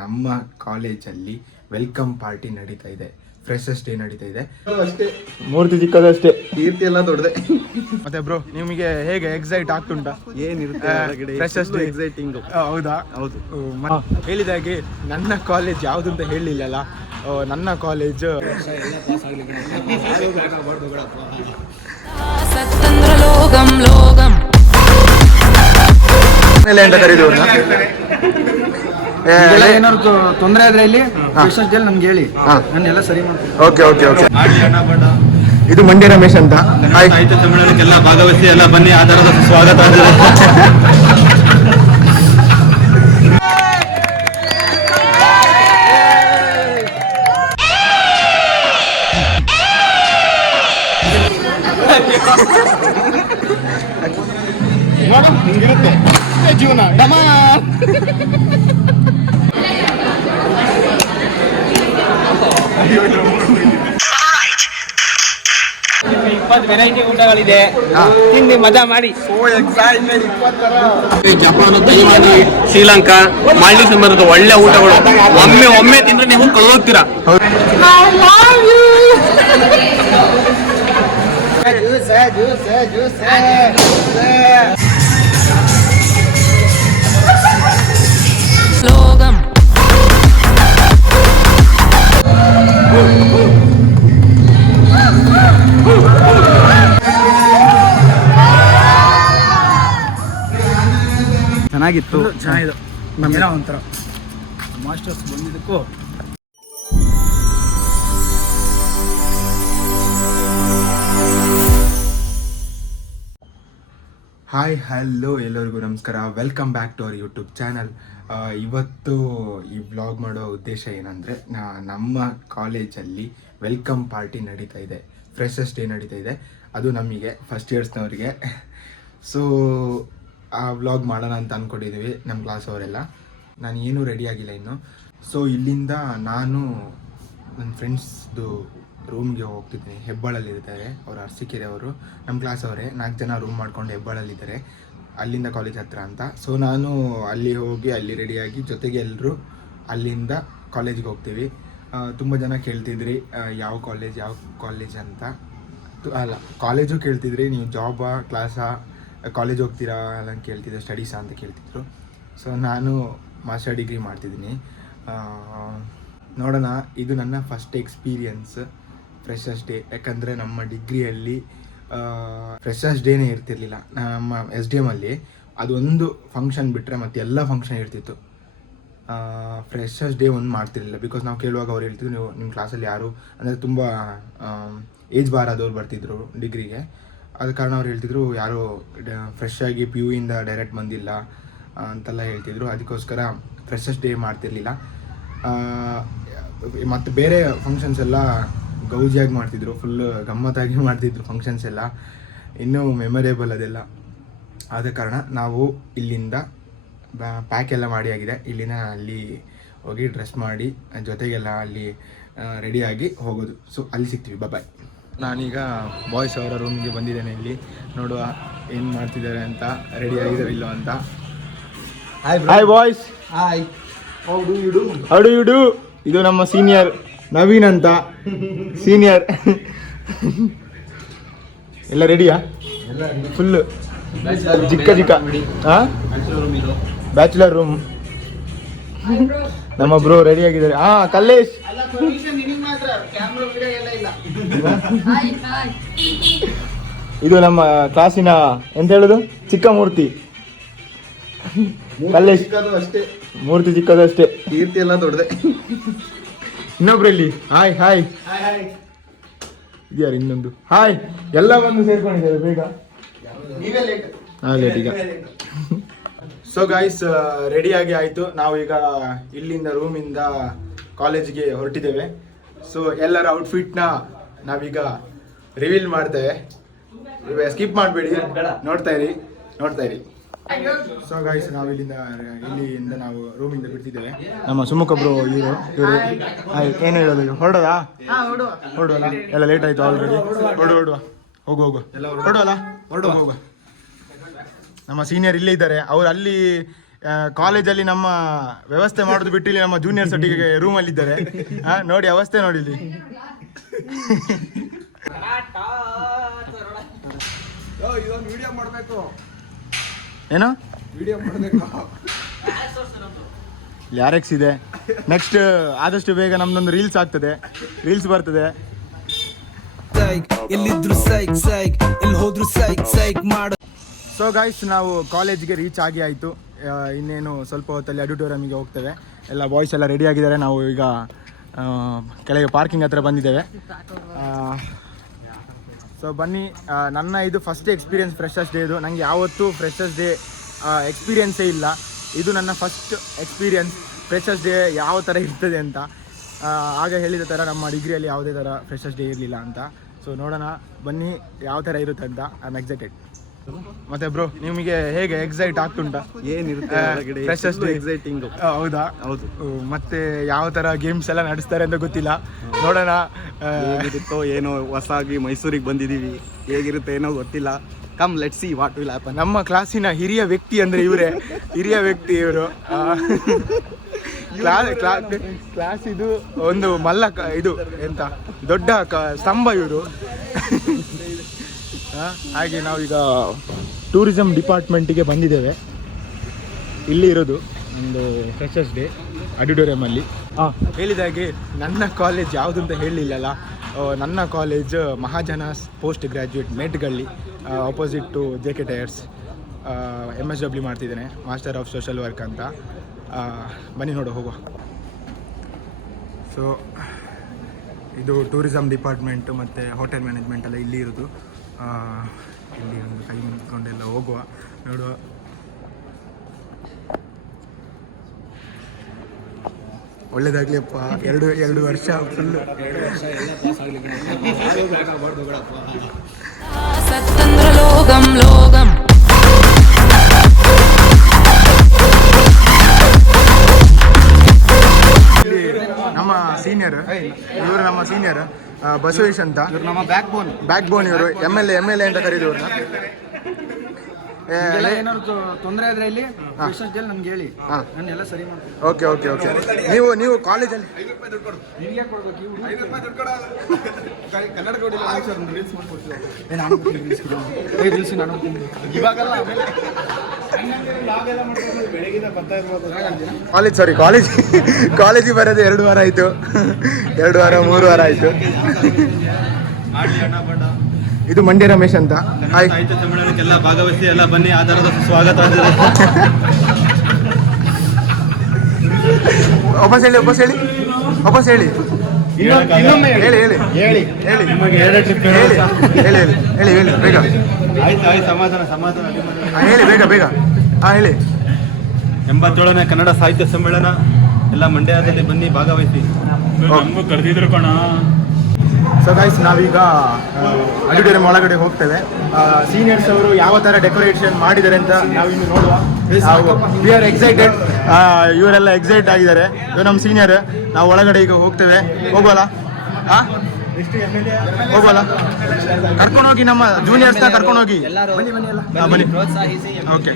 ನಮ್ಮ ಕಾಲೇಜಲ್ಲಿ welcome party ನಡೀತಾ ಇದೆ, ಫ್ರೆಶರ್ಸ್ ಡೇ ನಡೀತಾ ಇದೆ. ಅಷ್ಟೇ, ಮೂರ್ತಿ ಚಿಕ್ಕದಷ್ಟೇ, ಕೀರ್ತಿ ಎಲ್ಲ ದೊಡ್ಡದೆ. ಮತ್ತೆ ಬ್ರೋ ನಿಮಗೆ ಹೇಗೆ ಎಕ್ಸೈಟ್ ಆಗ್ತುಂಟಾ? ಏನಿರುತ್ತೆ ಫ್ರೆಶರ್ಸ್ ಡೇ ಎಕ್ಸೈಟಿಂಗ್. ಹೌದಾ? ಹೌದು. ಹೇಳಿದಾಗೆ ನನ್ನ ಕಾಲೇಜ್ ಯಾವುದು ಅಂತ ಹೇಳಿಲ್ಲಲ್ಲ. ನನ್ನ ಕಾಲೇಜ್ ಅಂತ ಕರೀತೀವಿ. ಏನಾದ್ರು ತೊಂದರೆ ಆದ್ರೆ ಇಲ್ಲಿ ನಮ್ಗೆ ಹೇಳಿ, ನಾನೆಲ್ಲ ಸರಿ ಮಾಡ್ತೀನಿ. Okay okay okay. ಇದು ಮಂಡ್ಯ ರಮೇಶ್ ಅಂತ. ಸಾಹಿತ್ಯ ಸಮ್ಮೇಳನಕ್ಕೆಲ್ಲ ಭಾಗವಹಿಸಿ ಎಲ್ಲ ಬನ್ನಿ, ಆಧಾರದ ಸ್ವಾಗತ. ಹಿಂಗಿರುತ್ತೆ ಜೀವನ. ವೆರೈಟಿ ಊಟಗಳಿದೆ, ತಿಂದು ಮಜಾ ಮಾಡಿ. ಜಪಾನ್, ತೈವಾನ್, ಶ್ರೀಲಂಕಾ, ಮಾಲ್ಡೀವ್ಸ್ ಒಳ್ಳೆ ಊಟಗಳು. ಒಮ್ಮೆ ತಿಂದ್ರೆ ನೀವು ಕಳ್ದೋಗ್ತೀರಾ. ಚೆನ್ನಾಗಿತ್ತು, ಚೆನ್ನಾಗಿದೆ. ನಮ್ಮೆಲ್ಲ ಒಂಥರ ಮಾಸ್ಟರ್ಸ್ ಬಂದಿದ್ದಕ್ಕೂ ಹಾಯ್ ಹಲೋ ಎಲ್ಲರಿಗೂ ನಮಸ್ಕಾರ. Welcome back to our YouTube channel. ಇವತ್ತು ಈ ವ್ಲಾಗ್ ಮಾಡೋ ಉದ್ದೇಶ ಏನಂದರೆ, ನಮ್ಮ ಕಾಲೇಜಲ್ಲಿ ವೆಲ್ಕಮ್ ಪಾರ್ಟಿ ನಡೀತಾ ಇದೆ, ಫ್ರೆಶರ್ಸ್ ಡೇ ನಡೀತಾ ಇದೆ. ಅದು ನಮಗೆ ಫಸ್ಟ್ ಇಯರ್ಸ್ನವರಿಗೆ. ಸೊ ಆ ವ್ಲಾಗ್ ಮಾಡೋಣ ಅಂತ ಅಂದ್ಕೊಂಡಿದ್ದೀವಿ ನಮ್ಮ ಕ್ಲಾಸ್ ಅವರೆಲ್ಲ. ನಾನು ಏನೂ ರೆಡಿ ಆಗಿಲ್ಲ ಇನ್ನು. ಸೊ ಇಲ್ಲಿಂದ ನಾನು ನನ್ನ ಫ್ರೆಂಡ್ಸ್ದು ರೂಮ್ಗೆ ಹೋಗ್ತಿದ್ದೀನಿ. ಹೆಬ್ಬಾಳಲ್ಲಿರ್ತಾರೆ ಅವರು, ಅರಸೀಕೆರೆ ಅವರು, ನಮ್ಮ ಕ್ಲಾಸ್ ಅವರೇ. 4 ಜನ ರೂಮ್ ಮಾಡ್ಕೊಂಡು ಹೆಬ್ಬಾಳಲ್ಲಿದ್ದಾರೆ, ಅಲ್ಲಿಂದ ಕಾಲೇಜ್ ಹತ್ರ ಅಂತ. ಸೊ ನಾನು ಅಲ್ಲಿ ಹೋಗಿ ಅಲ್ಲಿ ರೆಡಿಯಾಗಿ ಜೊತೆಗೆ ಎಲ್ಲರೂ ಅಲ್ಲಿಂದ ಕಾಲೇಜ್ಗೆ ಹೋಗ್ತೀವಿ. ತುಂಬ ಜನ ಕೇಳ್ತಿದ್ರಿ ಯಾವ ಕಾಲೇಜ್ ಅಂತ. ಅಲ್ಲ, ಕಾಲೇಜು ಕೇಳ್ತಿದ್ರಿ, ನೀವು ಜಾಬಾ ಕ್ಲಾಸಾ ಕಾಲೇಜ್ ಹೋಗ್ತೀರಾ ಎಲ್ಲ ಕೇಳ್ತಿದ್ರು, ಸ್ಟಡೀಸಾ ಅಂತ ಕೇಳ್ತಿದ್ರು. ಸೊ ನಾನು ಮಾಸ್ಟರ್ ಡಿಗ್ರಿ ಮಾಡ್ತಿದ್ದೀನಿ. ನೋಡೋಣ, ಇದು ನನ್ನ ಫಸ್ಟ್ ಎಕ್ಸ್ಪೀರಿಯನ್ಸ್ ಫ್ರೆಶರ್ಸ್ ಡೇ. ಯಾಕಂದರೆ ನಮ್ಮ ಡಿಗ್ರಿಯಲ್ಲಿ ಫ್ರೆಶರ್ಸ್ ಡೇನೇ ಇರ್ತಿರ್ಲಿಲ್ಲ. ನಮ್ಮ SDM ಅಲ್ಲಿ ಅದೊಂದು ಫಂಕ್ಷನ್ ಬಿಟ್ಟರೆ ಮತ್ತೆ ಎಲ್ಲ ಫಂಕ್ಷನ್ ಇರ್ತಿತ್ತು. ಫ್ರೆಶರ್ಸ್ ಡೇ ಒಂದು ಮಾಡ್ತಿರ್ಲಿಲ್ಲ. ಬಿಕಾಸ್ ನಾವು ಕೇಳುವಾಗ ಅವ್ರು ಹೇಳ್ತಿದ್ರು, ನೀವು ನಿಮ್ಮ ಕ್ಲಾಸಲ್ಲಿ ಯಾರು ಅಂದರೆ ತುಂಬ ಏಜ್ ಬಾರಾದವ್ರು ಬರ್ತಿದ್ರು ಡಿಗ್ರಿಗೆ. ಆದ ಕಾರಣ ಅವ್ರು ಹೇಳ್ತಿದ್ರು, ಯಾರು ಫ್ರೆಶ್ ಆಗಿ PU ಇಂದ ಡೈರೆಕ್ಟ್ ಬಂದಿಲ್ಲ ಅಂತೆಲ್ಲ ಹೇಳ್ತಿದ್ರು. ಅದಕ್ಕೋಸ್ಕರ ಫ್ರೆಶರ್ಸ್ ಡೇ ಮಾಡ್ತಿರ್ಲಿಲ್ಲ. ಮತ್ತು ಬೇರೆ ಫಂಕ್ಷನ್ಸ್ ಎಲ್ಲ ಗೌಜಿಯಾಗಿ ಮಾಡ್ತಿದ್ರು, ಫುಲ್ ಗಮ್ಮತ್ತಾಗಿ ಮಾಡ್ತಿದ್ರು ಫಂಕ್ಷನ್ಸ್ ಎಲ್ಲ, ಇನ್ನೂ ಮೆಮೊರೇಬಲ್ ಅದೆಲ್ಲ. ಆದ ಕಾರಣ ನಾವು ಇಲ್ಲಿಂದ ಪ್ಯಾಕ್ ಎಲ್ಲ ಮಾಡಿ ಆಗಿದೆ. ಇಲ್ಲಿಂದ ಅಲ್ಲಿ ಹೋಗಿ ಡ್ರೆಸ್ ಮಾಡಿ ಜೊತೆಗೆಲ್ಲ ಅಲ್ಲಿ ರೆಡಿಯಾಗಿ ಹೋಗೋದು. ಸೊ ಅಲ್ಲಿ ಸಿಗ್ತೀವಿ. ಬಾಯ್. ನಾನೀಗ ಬಾಯ್ಸ್ ಅವರ ರೂಮ್ಗೆ ಬಂದಿದ್ದೇನೆ. ಇಲ್ಲಿ ನೋಡುವ ಏನು ಮಾಡ್ತಿದ್ದಾರೆ ಅಂತ, ರೆಡಿ ಆಗಿದ್ದಾರೆ ಇಲ್ಲೋ ಅಂತ. Hi boys. Hi, how do you do. ಇದು ನಮ್ಮ ಸೀನಿಯರ್ ನವೀನ್ ಅಂತ, ಸೀನಿಯರ್. ಎಲ್ಲ ರೆಡಿಯಾ? ಫುಲ್ಲು ಚಿಕ್ಕ ಹಾಂ, ಬ್ಯಾಚುಲರ್ ರೂಮ್. ನಮ್ಮ ಬ್ರೋ ರೆಡಿ ಆಗಿದ್ದಾರೆ. ಕಲ್ಲೇಶ್. ಇದು ನಮ್ಮ ಕ್ಲಾಸಿನ ಎಂತ ಹೇಳುದು, ಚಿಕ್ಕ ಮೂರ್ತಿ ಕಲ್ಲೇಶ್. ಅಷ್ಟೇ, ಮೂರ್ತಿ ಚಿಕ್ಕದಷ್ಟೇ, ಕೀರ್ತಿ ಎಲ್ಲ ದೊಡ್ಡದೆ. ಇನ್ನೊಬ್ರಲ್ಲಿ ಹಾಯ್ ಹಾಯ್ ಇದ್ಯಾರು ಇನ್ನೊಂದು ಹಾಯ್. ಎಲ್ಲ ಬಂದು ಸೇರ್ಕೊಂಡಿದ್ದಾರೆ ಬೇಗ. ಲೇಟ್ ಈಗ. ಸೊ ಗೈಸ್, ರೆಡಿಯಾಗಿ ಆಯಿತು. ನಾವು ಈಗ ಇಲ್ಲಿಂದ ರೂಮಿಂದ ಕಾಲೇಜ್ಗೆ ಹೊರಟಿದ್ದೇವೆ. ಸೊ ಎಲ್ಲರ ಔಟ್ಫಿಟ್ನ ನಾವೀಗ ರಿವೀಲ್ ಮಾಡ್ತೇವೆ. ಸ್ಕಿಪ್ ಮಾಡಬೇಡಿ, ನೋಡ್ತಾ ಇರಿ. ಸೊ ಗೈಸ್, ನಾವು ಇಲ್ಲಿಂದ ನಾವು ರೂಮಿಂದ ಬಿಡ್ತಿದ್ದೇವೆ. ನಮ್ಮ ಸುಮುಖ ಬ್ರೋ ಇವರು ಏನು ಹೇಳೋದು, ಹೊರಡೋದಾ? ಹೊರಡುವಲ್ಲ, ಎಲ್ಲ ಲೇಟ್ ಆಯಿತು ಆಲ್ರೆಡಿ. ಹೊರಡುವ ಹೊರಡುವಲ್ಲ. ನಮ್ಮ ಸೀನಿಯರ್ ಇಲ್ಲೇ ಇದ್ದಾರೆ. ಅವ್ರು ಅಲ್ಲಿ ಕಾಲೇಜಲ್ಲಿ ನಮ್ಮ ವ್ಯವಸ್ಥೆ ಮಾಡೋದು ಬಿಟ್ಟು ಇಲ್ಲಿ ನಮ್ಮ ಜೂನಿಯರ್ಸ್ ಒಟ್ಟಿಗೆ ರೂಮಲ್ಲಿದ್ದಾರೆ. ನೋಡಿ ಅವಸ್ಥೆ ನೋಡಿ ಇಲ್ಲಿ. ವಿಡಿಯೋ ಮಾಡಬೇಕು. ಏನು ವಿಡಿಯೋ ಮಾಡಬೇಕು. ಲ್ಯಾರೆಕ್ಸ್ ಇದೆ. ನೆಕ್ಸ್ಟ್ ಆದಷ್ಟು ಬೇಗ ನಮ್ದೊಂದು ರೀಲ್ಸ್ ಆಗ್ತದೆ, ರೀಲ್ಸ್ ಬರ್ತದೆ. ಎಲ್ಲಿದ್ರು ಸೈಕ್ ಸೈಕ್ ಎಲ್ಲಿ ಹೋದ್ರು ಸೈಕ್ ಸೈಕ್ ಮಾಡು. ಸೊ ಗೈಸ್, ನಾವು ಕಾಲೇಜ್ಗೆ ರೀಚ್ ಆಗಿ ಆಯಿತು. ಇನ್ನೇನು ಸ್ವಲ್ಪ ಹೊತ್ತಲ್ಲಿ ಆಡಿಟೋರಿಯಮಿಗೆ ಹೋಗ್ತೇವೆ. ಎಲ್ಲ ಬಾಯ್ಸ್ ಎಲ್ಲ ರೆಡಿ ಆಗಿದ್ದಾರೆ. ನಾವು ಈಗ ಕೆಳಗೆ ಪಾರ್ಕಿಂಗ್ ಹತ್ರ ಬಂದಿದ್ದೇವೆ. ಸೊ ಬನ್ನಿ. ನನ್ನ ಇದು ಫಸ್ಟ್ ಎಕ್ಸ್ಪೀರಿಯನ್ಸ್ ಫ್ರೆಶರ್ಸ್ ಡೇ. ಇದು ನನಗೆ ಯಾವತ್ತೂ ಫ್ರೆಶರ್ಸ್ ಡೇ ಎಕ್ಸ್ಪೀರಿಯನ್ಸೇ ಇಲ್ಲ. ಇದು ನನ್ನ ಫಸ್ಟ್ ಎಕ್ಸ್ಪೀರಿಯನ್ಸ್ ಫ್ರೆಶರ್ಸ್ ಡೇ ಯಾವ ಥರ ಇರ್ತದೆ ಅಂತ. ಆಗ ಹೇಳಿದ ಥರ ನಮ್ಮ ಡಿಗ್ರಿಯಲ್ಲಿ ಯಾವುದೇ ಥರ ಫ್ರೆಶರ್ಸ್ ಡೇ ಇರಲಿಲ್ಲ ಅಂತ. ಸೊ ನೋಡೋಣ ಬನ್ನಿ ಯಾವ ಥರ ಇರುತ್ತೆ ಅಂತ. I am excited. ಮತ್ತೆ ಬ್ರೋ, ನಿಮಗೆ ಹೇಗೆ ಎಕ್ಸೈಟ್ ಆಗ್ತುಂಟಾ? ಏನಿರುತ್ತೆ ಫ್ರೆಶರ್ಸ್ ಡೇ ಎಕ್ಸೈಟಿಂಗ್. ಹೌದಾ? ಹೌದು. ಮತ್ತೆ ಯಾವ ಥರ ಗೇಮ್ಸ್ ಎಲ್ಲ ನಡೆಸ್ತಾರೆ ಅಂತ ಗೊತ್ತಿಲ್ಲ. ನೋಡೋಣ ಹೇಗಿರುತ್ತೋ ಏನೋ. ಹೊಸಾಗಿ ಮೈಸೂರಿಗೆ ಬಂದಿದ್ದೀವಿ, ಹೇಗಿರುತ್ತೆ ಏನೋ ಗೊತ್ತಿಲ್ಲ. Come let see what will happen. ನಮ್ಮ ಕ್ಲಾಸಿನ ಹಿರಿಯ ವ್ಯಕ್ತಿ ಅಂದರೆ ಇವರೇ. ಹಿರಿಯ ವ್ಯಕ್ತಿ ಇವರು. ಕ್ಲಾಸ್ ಇದು ಒಂದು ಇದು ಎಂತ ದೊಡ್ಡ ಸ್ತಂಭ ಇವರು. ಹಾಗೆ ನಾವೀಗ ಟೂರಿಸಂ ಡಿಪಾರ್ಟ್ಮೆಂಟಿಗೆ ಬಂದಿದ್ದೇವೆ. ಇಲ್ಲಿ ಇರೋದು ಒಂದು ಫ್ರೆಶರ್ಸ್ ಡೇ ಆಡಿಟೋರಿಯಮಲ್ಲಿ. ಹೇಳಿದ ಹಾಗೆ ನನ್ನ ಕಾಲೇಜ್ ಯಾವುದು ಅಂತ ಹೇಳಲಿಲ್ಲಲ್ಲ. ನನ್ನ college Mahajanas post graduate Metagalli, opposite to JK tyres. MSW ಮಾಡ್ತಿದ್ದೇನೆ, ಮಾಸ್ಟರ್ ಆಫ್ ಸೋಷಲ್ ವರ್ಕ್ ಅಂತ. ಬನ್ನಿ ನೋಡು ಹೋಗುವ. ಸೊ ಇದು ಟೂರಿಸಂ ಡಿಪಾರ್ಟ್ಮೆಂಟು ಮತ್ತು ಹೋಟೆಲ್ ಮ್ಯಾನೇಜ್ಮೆಂಟ್ ಎಲ್ಲ ಇಲ್ಲಿ ಇರೋದು. ಇಲ್ಲಿ ಒಂದು ಕೈ ಮುಗಿದುಕೊಂಡೆಲ್ಲ ಹೋಗುವ, ನೋಡುವ. ಒಳ್ಳೇದಾಗ್ಲಿಪ್ಪ. ಎರಡು ವರ್ಷ ಫುಲ್ಲು. ಸತ್ತಂದ್ರ ಲೋಗಂ ಲೋಗಂ. ನಮ್ಮ ಸೀನಿಯರ್ ಇವರು, ನಮ್ಮ ಸೀನಿಯರ್ ಬಸವೇಶ್ ಅಂತ. ನಮ್ಮ ಬ್ಯಾಕ್ ಬೋನ್ ಇವರು. MLA ಅಂತ ಕರೀದವ್ರನ್ನ. ಏನಾದ್ರು ತೊಂದರೆ ಆದ್ರೆ ಇಲ್ಲಿ ಫ್ರೆಶರ್ಸ್ ಡೇ ನನ್ಗೆ ಹೇಳಿ, ನಾನು ಎಲ್ಲ ಸರಿ ಮಾಡ್ತೀನಿ. ಓಕೆ. ನೀವು ಕಾಲೇಜಲ್ಲಿ ನಿಮಗೆ ಕೊಡ್ಬೇಕು. ಕನ್ನಡ ರೀಲ್ಸ್ ನಾನು ಇವಾಗಲ್ಲ, ಕಾಲೇಜಿಗೆ ಬರೋದು 2 ವಾರ ಆಯಿತು. 3 ವಾರ ಆಯಿತು. ಇದು ಮಂಡ್ಯ ರಮೇಶ್ ಅಂತ. ಸಾಹಿತ್ಯ ಸಮ್ಮೇಳನಕ್ಕೆಲ್ಲ ಭಾಗವಹಿಸಿ ಎಲ್ಲ ಬನ್ನಿ. ಆಧಾರದ ಸ್ವಾಗತ. ವಾಪಸ್ ಹೇಳಿ. ಹೇಳಿ ಬೇಗ. ಆಯ್ತು ಸಮಾಧಾನ. ಹೇಳಿ ಬೇಗ. ಹೇಳಿ. 87ನೇ ಕನ್ನಡ ಸಾಹಿತ್ಯ ಸಮ್ಮೇಳನ ಎಲ್ಲ ಮಂಡ್ಯದಲ್ಲಿ ಬನ್ನಿ, ಭಾಗವಹಿಸಿ. ಕರೆದಿದ್ರು ಕಣ. ಸೊ ಗೈಸ್, ನಾವೀಗ ಆಡಿಟೋರಿಯಂ ಒಳಗಡೆ ಹೋಗ್ತೇವೆ. ಸೀನಿಯರ್ಸ್ ಅವರು ಯಾವ ಥರ ಡೆಕೋರೇಷನ್ ಮಾಡಿದ್ದಾರೆ ಅಂತ ನಾವಿನ್ನು ನೋಡುವ. We are excited. ಇವರೆಲ್ಲ ಎಕ್ಸೈಟ್ ಆಗಿದ್ದಾರೆ. ಇವರು ನಮ್ಮ ಸೀನಿಯರ್. ನಾವು ಒಳಗಡೆ ಈಗ ಹೋಗ್ತೇವೆ. ಹೋಗೋಲ್ಲ? ಕರ್ಕೊಂಡೋಗಿ, ನಮ್ಮ ಜೂನಿಯರ್ಸ್ನ ಕರ್ಕೊಂಡೋಗಿ. ಬನ್ನಿ. ಓಕೆ.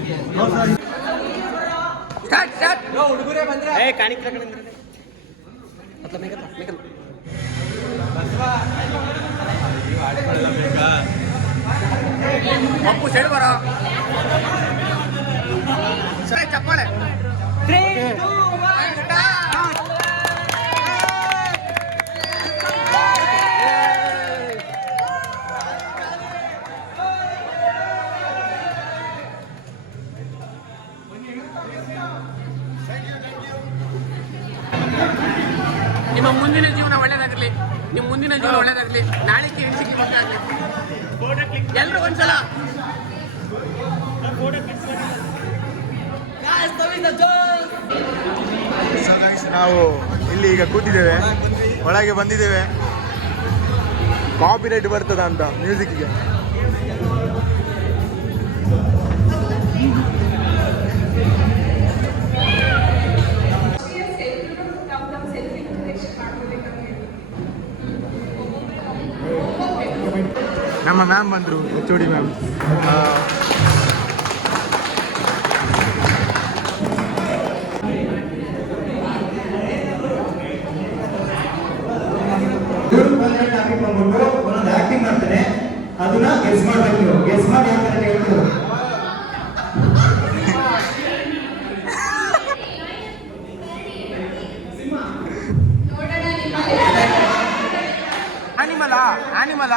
ಪಪ್ಪು ಸೈಡ್ ಬರ. ಚಪ್ಪಾಳೆ. ನಿಮ್ಮ ಮುಂದಿನ ಜೀವನ ಒಳ್ಳೇದಾಗಲಿ. ನಾಳೆಗೆ ಹೆಣ್ಸಿಗೆ ಗೊತ್ತಾಗಲಿ. ಎಲ್ಲರೂ ಒಂದ್ಸಲ ನಾವು ಇಲ್ಲಿ ಈಗ ಕೂತಿದ್ದೇವೆ, ಒಳಗೆ ಬಂದಿದ್ದೇವೆ. ಕಾಪಿರೈಟ್ ಬರ್ತದ ಅಂತ ಮ್ಯೂಸಿಕ್ಗೆ. ನಮ್ಮ ಮ್ಯಾಮ್ ಬಂದರು, HOD ಮ್ಯಾಮ್. ಒಂದೊಂದೇ ಟಾಪಿಕ್ ಬಂದ್ಬಿಟ್ಟು ಒಂದೊಂದು ಆಕ್ಟಿಂಗ್ ಮಾಡ್ತಾನೆ, ಅದನ್ನ ಗೆಸ್ ಮಾಡ್ಬೇಕು ನೀವು. ಗೆಸ್ ಮಾಡಿ ಯಾವ ತರ ಹೇಳ್ಬೋದು. ಆನಿಮಲ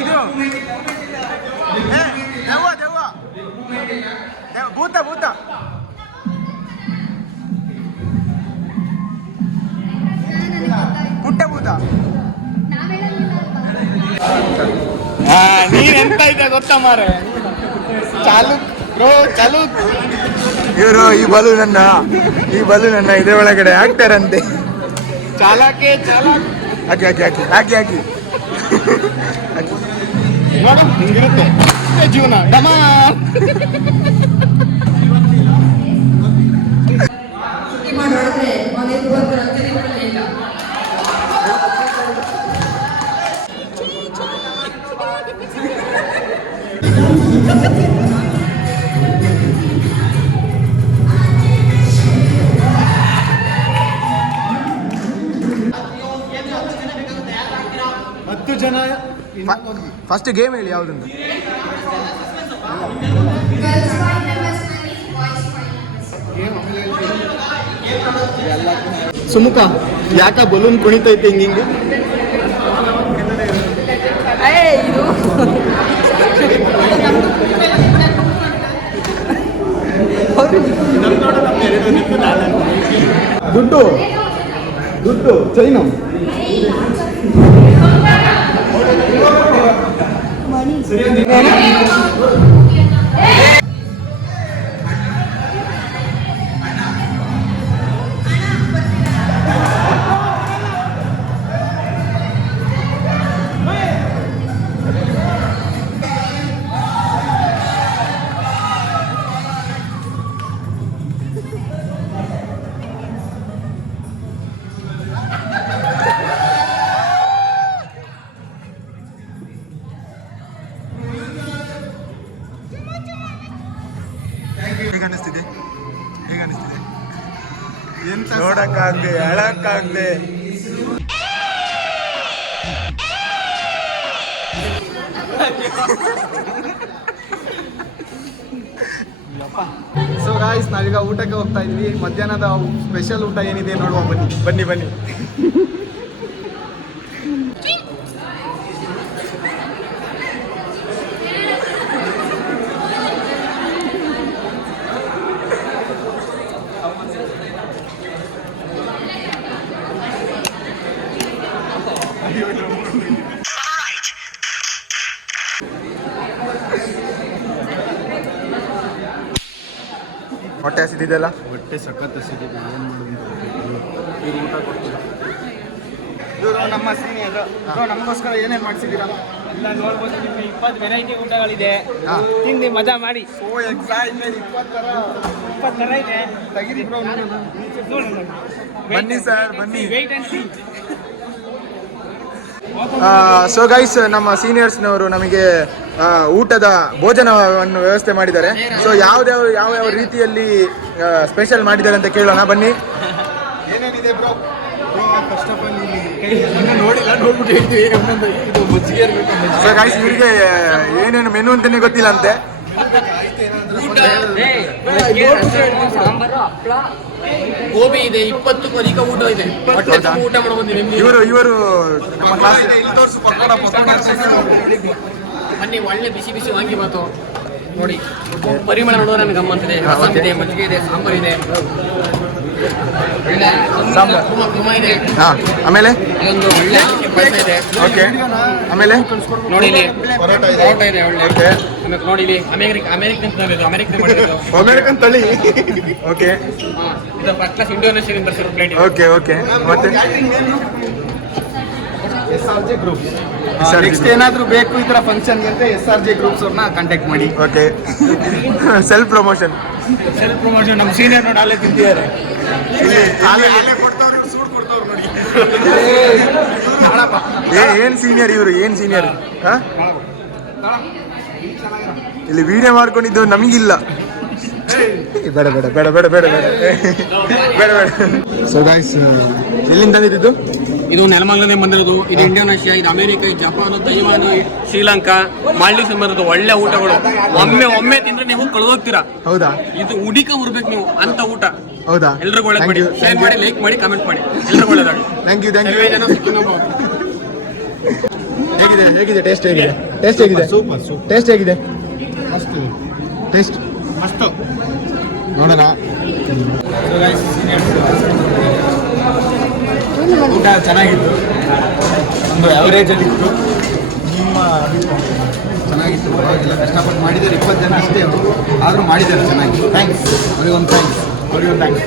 ಇದು ದೆವ್ವ ದೆವ್ವ ಭೂತ ಭೂತ ಪುಟ್ಟ ಭೂತ. ನೀನ್ ಎಂತ ಇದೆ ಗೊತ್ತಾ ಮಾರೆ, ಚಾಲು ಬ್ರೋ ಚಾಲು. ಇವರು ಈ ಬಲೂನನ್ನ ಇದೇ ಒಳಗಡೆ ಹಾಕ್ತಾರಂತೆ. ಚಾಲಕೆ ಚಾಲಕ್ ಹಾಕಿ ಹಾಕಿ ಹಾಕಿ ಹಾಕಿ ಹಾಕಿ ನೋಡು ಹಿಂಗಿರುತ್ತೆ ಇದೇ ಜೀವನ. ಡಮಾ ಫಸ್ಟ್ ಗೇಮ್ ಹೇಳಿ ಯಾವುದಂತ. ಸುಮುಖ ಯಾಕ ಬಲೂನ್ ಕುಣಿತೈತೆ ಹಿಂಗೆ? ದುಡ್ಡು ದುಡ್ಡು ಚೈನು ಹೇಗೆ ಅನಿಸ್ತಿದೆ ಎಂತ ನೋಡಕ್ಕಾಗ್ದೆ ಹೇಳಕ್ಕಾಗ್ದೆ. ಸೊ ಗಾಯ್ಸ್, ನಾವೀಗ ಊಟಕ್ಕೆ ಹೋಗ್ತಾ ಇದ್ವಿ. ಮಧ್ಯಾಹ್ನದ ಸ್ಪೆಷಲ್ ಊಟ ಏನಿದೆ ನೋಡುವ, ಬನ್ನಿ ಬನ್ನಿ. ಹೊಟ್ಟೆ ಹಸಿದಿದೆಲ್ಲ. ಹೊಟ್ಟೆ ಸಖತ್ ಹಸಿದಿದೆ, ಏನು ಮಾಡೋದು ಇವ್ರು ಊಟ ಕೊಡ್ತೀವಿ. ಇವರು ನಮ್ಮ ಸೀನಿಯರ್, ನಮಗೋಸ್ಕರ ಏನೇನು ಮಾಡಿಸಿದ್ದೀರಾ ಎಲ್ಲ ನೋಡ್ಬೋದು. ನಿಮಗೆ 20 ವೆರೈಟಿ ಊಟಗಳಿದೆ, ತಿಂದು ಮಜಾ ಮಾಡಿ. So excitement. 20 ಥರ ಇದೆ. ತೆಗಿರಿ ಬ್ರೋ, ಬನ್ನಿ ಸರ್ ಬನ್ನಿ. Wait and see. So guys, ನಮ್ಮ ಸೀನಿಯರ್ಸ್ನವರು ನಮಗೆ ಊಟದ ಭೋಜನವನ್ನು ವ್ಯವಸ್ಥೆ ಮಾಡಿದ್ದಾರೆ. ಸೊ ಯಾವ ರೀತಿಯಲ್ಲಿ ಸ್ಪೆಷಲ್ ಮಾಡಿದ್ದಾರೆ ಅಂತ ಕೇಳೋಣ ಬನ್ನಿ. ಏನೇನಿದೆ ಬ್ರೋ? ಫಸ್ಟ್ ಆಫ್ ಆಲ್ ಇಲ್ಲಿ ನೋಡಿಲ್ಲ, ನೋಡ್ಬಿಟ್ಟು ಹೇಳ್ತೀವಿ. ಇದು ಮಜ್ಜಿಗೆ ಇರಬೇಕು. ಸೊ ಗೈಸ್, ಇವರಿಗೆ ಏನೇನು ಮೆನು ಅಂತಾನೆ ಗೊತ್ತಿಲ್ಲ ಅಂತೆ. ಸಾಂಬಾರು, ಹಪ್ಪಳ, ಗೋಬಿ ಇದೆ. 20ಕ್ಕೂ ಅಧಿಕ ಊಟ ಇದೆ. ಊಟ ಮಾಡ್ಬೋದು. ಇವರು ನಮ್ಮ ಕ್ಲಾಸ್. ಬನ್ನಿ, ಒಳ್ಳೆ ಬಿಸಿ ಬಿಸಿ ವಾಂಗಿಬಾತು ನೋಡಿ. ಪರಿಮಳ ನೋಡಿದ್ರೆ ನನಗೆ ಗಮ್ಮಂತಿದೆ. ರಸಂ ಇದೆ, ಮಜ್ಜಿಗೆ ಇದೆ, ಸಾಂಬಾರ್ ಇದೆ, ಸಾಂಬಾರ್ ಕುಮ ಇದೆ. ಆಮೇಲೆ ಇದೊಂದು ಒಳ್ಳೆ ಪಾಯಸ ಇದೆ. ಓಕೆ. ಆಮೇಲೆ ನೋಡಿ ಇಲ್ಲಿ ಪರೋಟ ಇದೆ ಒಳ್ಳೆ. ಆಮೇಲೆ ನೋಡಿ ಇಲ್ಲಿ ಅಮೆರಿಕನ್ ತಳಿ. ಓಕೆ. ಇದು ಫಸ್ಟ್ ಕ್ಲಾಸ್ ಇಂಡೋನೇಷಿಯನ್ ಬರ್ಸಿರೋ ಪ್ಲೇಟ್. Okay okay. ಮತ್ತೆ SRJ ಗ್ರೂಪ್. ನೆಕ್ಸ್ಟ್ ಏನಾದರೂ ಬೇಕು ಈ ಥರ ಫಂಕ್ಷನ್ಗೆ ಅಂತ SRJ ಗ್ರೂಪ್ಸ್ ಅವ್ರನ್ನ ಕಾಂಟ್ಯಾಕ್ಟ್ ಮಾಡಿ. ಓಕೆ. Self promotion. ನಮ್ಮ ಸೀನಿಯರ್ ನೋಡಿ ಅಲ್ಲೇ ತಿಂತಿದ್ದಾರೆ. ಏನ್ ಸೀನಿಯರ್ ಇವರು, ಏನ್ ಸೀನಿಯರ್? ಇಲ್ಲಿ ವಿಡಿಯೋ ಮಾಡ್ಕೊಂಡಿದ್ದು ನಮಗಿಲ್ಲ. ಬೇಡ ಬೇಡ ಬೇಡ ಬೇಡ ಬೇಡ ಬೇಡ ಬೇಡ ಬೇಡ. ಸೊ ಗಾಯ್ಸ್, ಎಲ್ಲಿಂದ ತಂದಿದ್ದು? ಇದು ನೆಲಮಂಗಲದಿಂದ ಬಂದಿರೋದು. ಇದು ಇಂಡೋನೇಷಿಯಾ, ಇದು ಅಮೆರಿಕ, ಇದು ಜಪಾನ್, ತೈವಾನ್, ಶ್ರೀಲಂಕಾ, ಮಾಲ್ಡೀವ್ಸ್ ಬಂದಿರೋದು. ಒಳ್ಳೆ ಊಟಗಳು. ಒಮ್ಮೆ ತಿಂದ್ರೆ ನೀವು ಕಳೆದೋಗ್ತೀರಾ. ಹೌದಾ? ಇದು ಹುಡಿಕ ಬರ್ಬೇಕು ನೀವು ಅಂತ ಊಟ. ಹೌದಾ? ಎಲ್ರಿಗೂ ಒಳ್ಳೆ ಮಾಡಿ, ಶೇರ್ ಮಾಡಿ, ಲೈಕ್ ಮಾಡಿ, ಕಮೆಂಟ್ ಮಾಡಿ. ಎಲ್ರಿಗೂ ಒಳ್ಳೆದಾಗಿ. Thank you thank you. ಹೇಗಿದೆ ಹೇಗಿದೆ ಟೇಸ್ಟ್ ಹೇಗಿದೆ? ಟೇಸ್ಟ್ ಹೇಗಿದೆ? ಸೂಪರ್ ಟೇಸ್ಟ್ ಹೇಗಿದೆ? ಮಸ್ತ್ ಟೇಸ್ಟ್ ಮಸ್ತು. ನೋಡೋಣ. ಊಟ ಚೆನ್ನಾಗಿತ್ತು, ಒಂದು ಅವರೇಜಲ್ಲಿ ಇತ್ತು. ನಿಮ್ಮ ಅಭಿಪ್ರಾಯ? ಚೆನ್ನಾಗಿತ್ತು, ಪರವಾಗಿಲ್ಲ. ಕಷ್ಟಪಟ್ಟು ಮಾಡಿದ್ದಾರೆ, 20 ಜನ ಅಷ್ಟೇ ಅವರು, ಆದರೂ ಮಾಡಿದ್ದಾರೆ ಚೆನ್ನಾಗಿ. ಥ್ಯಾಂಕ್ಸ್ ಅವರಿಗೊಂದು ಥ್ಯಾಂಕ್ಸ್.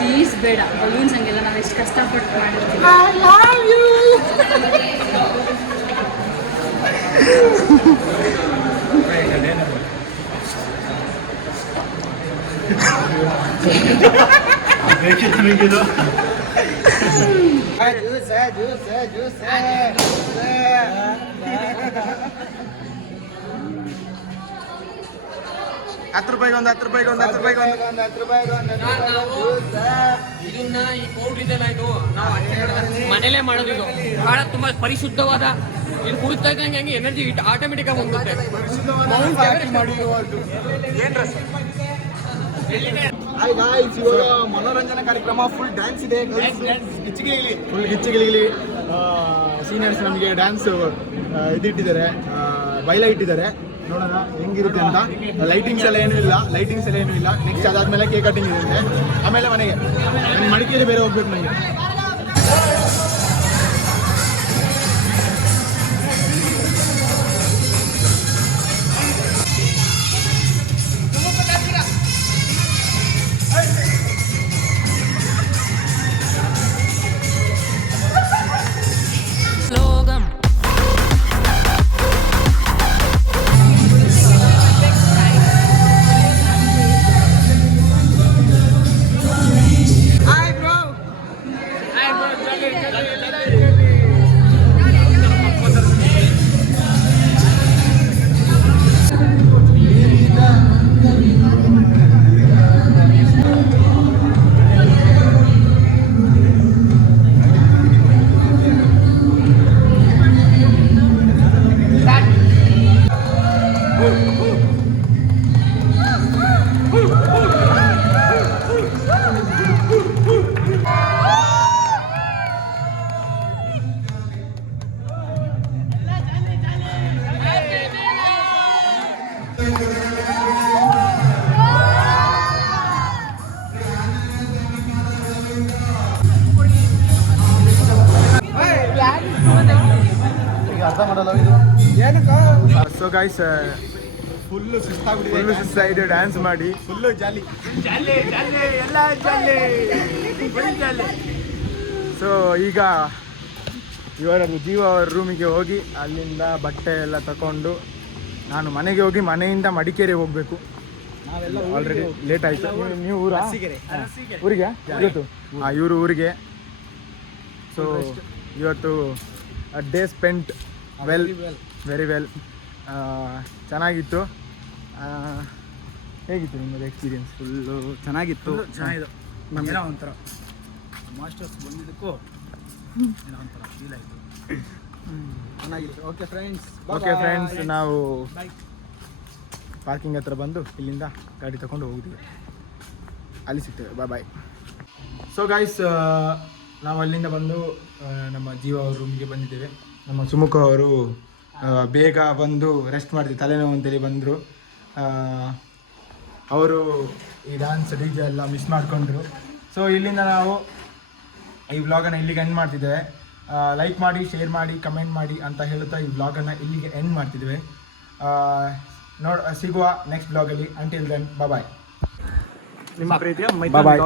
ಪ್ಲೀಸ್ ಬೇಡ, ಬಲೂನ್ಸ್ ಹಂಗೆಲ್ಲ ನಾವು ಎಷ್ಟು ಕಷ್ಟಪಟ್ಟು ಮಾಡಿರ್ತೀವಿ. ಇದನ್ನ ಈ ಪೌಡ್ರ್ ಇದೆಲ್ಲ ಇದು ನಾವು ಮನೇಲೆ ಮಾಡೋದು. ಇದು ಬಹಳ ತುಂಬಾ ಪರಿಶುದ್ಧವಾದ. ಇದು ಕುಡಿತಾ ಇದ್ದಂಗೆ ಹಂಗೆ ಎನರ್ಜಿ ಆಟೋಮೆಟಿಕ್ ಆಗಿ ಬಂದ್ಬಿಡುತ್ತೆ. ಇವಾಗ ಮನೋರಂಜನಾ ಕಾರ್ಯಕ್ರಮ ಫುಲ್ ಡ್ಯಾನ್ಸ್ ಇದೆ. ಫುಲ್ ಗಿಚ್ಚಿಗಿಲಿ ಸೀನಿಯರ್ಸ್ ನಮಗೆ ಡ್ಯಾನ್ಸ್ ಇದಿಟ್ಟಿದ್ದಾರೆ, ಬೈಲ ಇಟ್ಟಿದ್ದಾರೆ. ನೋಡೋಣ ಹೆಂಗಿರುತ್ತೆ ಅಂತ. ಲೈಟಿಂಗ್ಸ್ ಎಲ್ಲ ಏನೂ ಇಲ್ಲ. ನೆಕ್ಸ್ಟ್ ಅದಾದ್ಮೇಲೆ ಕೇಕ್ ಕಟಿಂಗ್ ಇರುತ್ತೆ, ಆಮೇಲೆ ಮನೆಗೆ. ಮಡಿಕೇರಿ ಬೇರೆ ಹೋಗ್ಬೇಕು ನನಗೆ. ലോകം ಸೊ ಗಾಯ್ಸ್, ಫುಲ್ಲು ಸುಸ್ತಾಗ್ಬಿಟ್ಟಿದೆ. ಫುಲ್ಲು ಸುಸ್ತಾಯಿದೆ ಡ್ಯಾನ್ಸ್ ಮಾಡಿ. Full jolly. ಸೊ ಈಗ ಜೀವ ಅವ್ರ ರೂಮಿಗೆ ಹೋಗಿ ಅಲ್ಲಿಂದ ಬಟ್ಟೆ ಎಲ್ಲ ತಗೊಂಡು ನಾನು ಮನೆಗೆ ಹೋಗಿ ಮನೆಯಿಂದ ಮಡಿಕೇರಿ ಹೋಗಬೇಕು. ಆಲ್ರೆಡಿ ಲೇಟ್ ಆಯಿತು. ನೀವು ಊರ ಊರಿಗೆ ಇವತ್ತು? ಇವರು ಊರಿಗೆ. ಸೊ ಇವತ್ತು ಡೇ ಸ್ಪೆಂಟ್ ವೆರಿ ವೆಲ್. ಚೆನ್ನಾಗಿತ್ತು. ಹೇಗಿತ್ತು ನಿಮ್ಮದು ಎಕ್ಸ್ಪೀರಿಯನ್ಸ್? ಫುಲ್ಲು ಚೆನ್ನಾಗಿತ್ತು. ಏನೋ ಒಂಥರ ಮಾಸ್ಟರ್ಸ್ ಬಂದಿದ್ದಕ್ಕೂ ಏನೋ ಒಂಥರ ಫೀಲ್ ಆಯಿತು. ಚೆನ್ನಾಗಿದೆ. ಓಕೆ ಫ್ರೆಂಡ್ಸ್, ನಾವು ಪಾರ್ಕಿಂಗ್ ಹತ್ರ ಬಂದು ಇಲ್ಲಿಂದ ಗಾಡಿ ತಗೊಂಡು ಹೋಗ್ತೀವಿ. ಅಲ್ಲಿ ಸಿಗ್ತೇವೆ. ಬಾಯ್. ಸೊ ಗಾಯ್ಸ್, ನಾವು ಅಲ್ಲಿಂದ ಬಂದು ನಮ್ಮ ಜೀವ ಅವ್ರ ರೂಮ್ಗೆ ಬಂದಿದ್ದೇವೆ. ನಮ್ಮ ಸುಮುಖ ಅವರು ಬೇಗ ಬಂದು ರೆಸ್ಟ್ ಮಾಡ್ತೀವಿ, ತಲೆನೋವು ಅಂತೇಳಿ ಬಂದರು. ಅವರು ಈ ಡ್ಯಾನ್ಸ್ DJ ಎಲ್ಲ ಮಿಸ್ ಮಾಡಿಕೊಂಡ್ರು. ಸೊ ಇಲ್ಲಿಂದ ನಾವು ಈ ವ್ಲಾಗನ್ನು ಇಲ್ಲಿಗೆ ಎಂಡ್ ಮಾಡ್ತಿದ್ದೇವೆ. ಲೈಕ್ ಮಾಡಿ, ಶೇರ್ ಮಾಡಿ, ಕಮೆಂಟ್ ಮಾಡಿ ಅಂತ ಹೇಳುತ್ತಾ ಈ ವ್ಲಾಗನ್ನು ಇಲ್ಲಿಗೆ ಎಂಡ್ ಮಾಡ್ತಿದ್ದೇವೆ. ಸಿಗುವ ನೆಕ್ಸ್ಟ್ ಬ್ಲಾಗಲ್ಲಿ. Until then bye. ನಿಮ್ಮ ಪ್ರೀತಿಯ ಬಾಯ್.